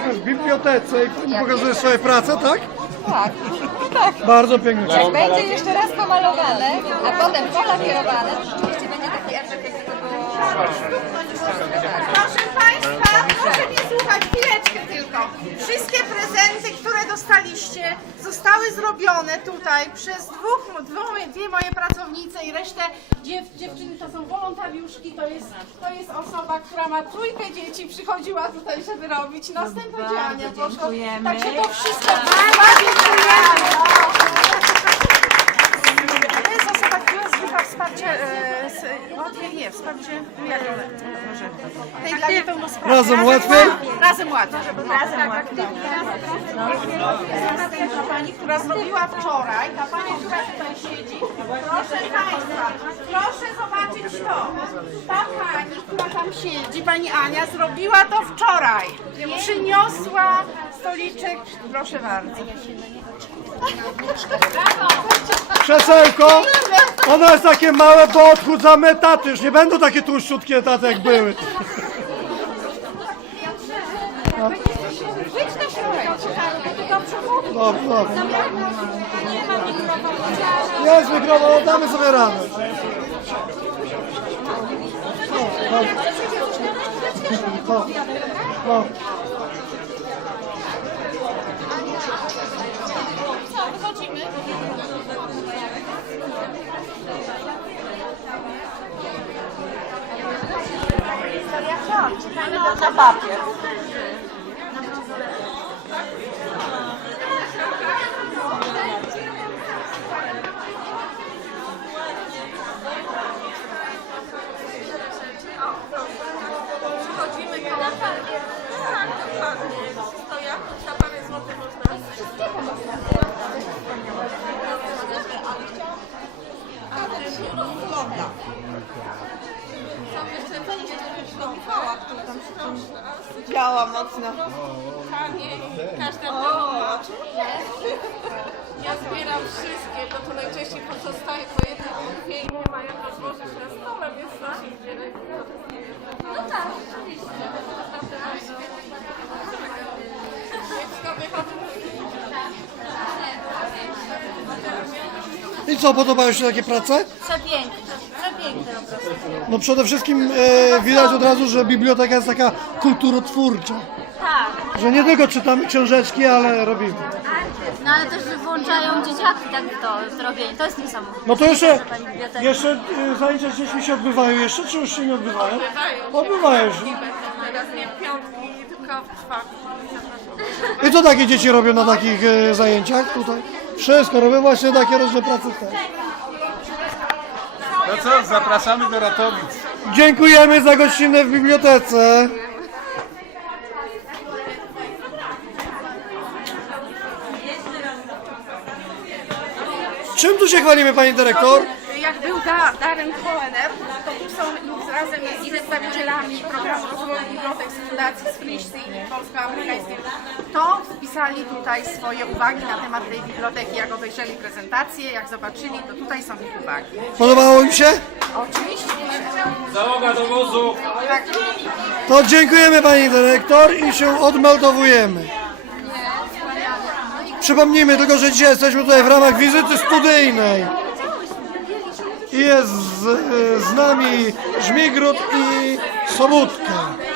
jesteśmy w bibliotece i pani pokazuje swoje prace, tak? Tak. Bardzo pięknie. Jak będzie jeszcze raz pomalowane, a potem polakierowane, to rzeczywiście będzie taki efekt, jakby to było... Proszę Państwa, proszę mnie słuchać, chwileczkę tylko. Wszystkie dostaliście, zostały zrobione tutaj przez dwóch, dwie, dwie moje pracownice i resztę dziew, dziewczyny to są wolontariuszki. To jest, to jest osoba, która ma trójkę dzieci, przychodziła tutaj, żeby robić. Następne działania poszło. Także to wszystko bardzo dziękujemy. Wsparcie, e, łatwiej, nie, wsparcie, jak może, tej dla niepełnosprawnych. Razem łatwiej? Razem łatwiej. Razem łatwiej. Jest pani, która zrobiła wczoraj, ta pani, która tutaj siedzi. Proszę Państwa, proszę zobaczyć to. Ta pani, która tam siedzi, pani Ania, zrobiła to wczoraj. Przyniosła stoliczek, proszę bardzo. Krzesełko, ono jest takie małe, bo odchudzamy etaty. Już nie będą takie tłuszczutkie etaty jak były. Wyjdź na. Dobrze, dobrze. Jest mikrofon, oddamy sobie radę. O, o, o. Na papier. Przechodzimy koło Tak, dokładnie. To jak na parę złotych można. Są jeszcze do Michała, który tam się Działa mocno. Kochanie, każda pełna. Ja zbieram wszystkie, bo to najczęściej pozostaje po jednej grupie i nie mają rozłożyć na stole, więc nasi zbieraj. No tak, oczywiście. Więc to wychodzi I co, podobają się takie prace? Przepiękne, przepiękne po prostu. No przede wszystkim e, widać od razu, że biblioteka jest taka kulturotwórcza. Tak, Że nie tylko czytamy książeczki, ale robimy. no ale też włączają dzieciaki tak w to zrobienie, to jest niesamowite. No to jeszcze, Pani jeszcze e, zajęcia z dziećmi się odbywają jeszcze, czy już się nie odbywają? Odbywają się. Odbywają się. Teraz nie w piątki, tylko w czwartki. I co takie dzieci robią na takich e, zajęciach tutaj? Wszystko, robią właśnie takie różne prace też. No co, zapraszamy do Ratowic. Dziękujemy za gościnę w bibliotece. Czym tu się chwalimy, pani dyrektor? Jak był da, Darren Hoener, to tu są razem z przedstawicielami programu rozwoju bibliotek z Fundacji i Polsko-Amerykańskiej, to wpisali tutaj swoje uwagi na temat tej biblioteki. Jak obejrzeli prezentację, jak zobaczyli, to tutaj są ich uwagi. Podobało im się? Oczywiście. Załoga do wozu. Tak, To dziękujemy pani dyrektor i się odmeldowujemy. Przypomnijmy tylko, że dzisiaj jesteśmy tutaj w ramach wizyty studyjnej. Jest z, z nami Żmigród i Sobótka.